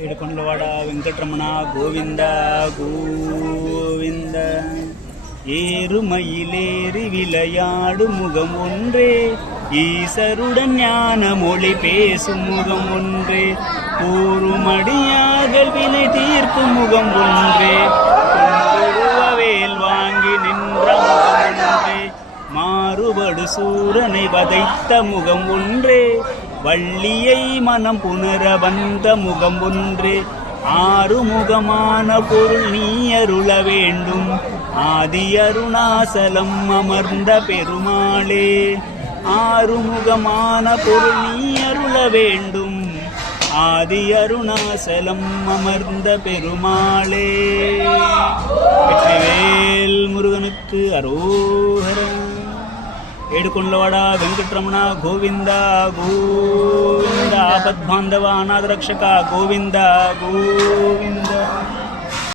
ఏడుకొండలవాడ వెంకటరమణ గోవింద గోవింద. ஏறுமயிலேறி விளையாடு முகம் ஒன்றே, ஈசருடன் ஞான மொழி பேசும் முகம் ஒன்றே, கூறுமடியார்கள் வினை தீர்க்கும் முகம் ஒன்றே, வேல் வாங்கி நின்ற முகம் ஒன்றே, மாறுபடு சூரனை வதைத்த முகம் ஒன்றே, வள்ளியை மனம் புணர வந்த முகம் ஒன்றே, ஆறுமுகமான பொருள் நீ அருள வேண்டும், ஆதி அருணாசலம் அமர்ந்த பெருமாளே, ஆறுமுகமான பொருள் நீ அருள வேண்டும், ஆதி அருணாசலம் அமர்ந்த பெருமாளே. வெற்றிவேல் முருகனுக்கு அரோகரா. ఏడుకొండలవాడ వెంకటరమణ గోవింద గోవింద. ఆపద్బాంధవ అనాథరక్షక గోవింద గోవింద.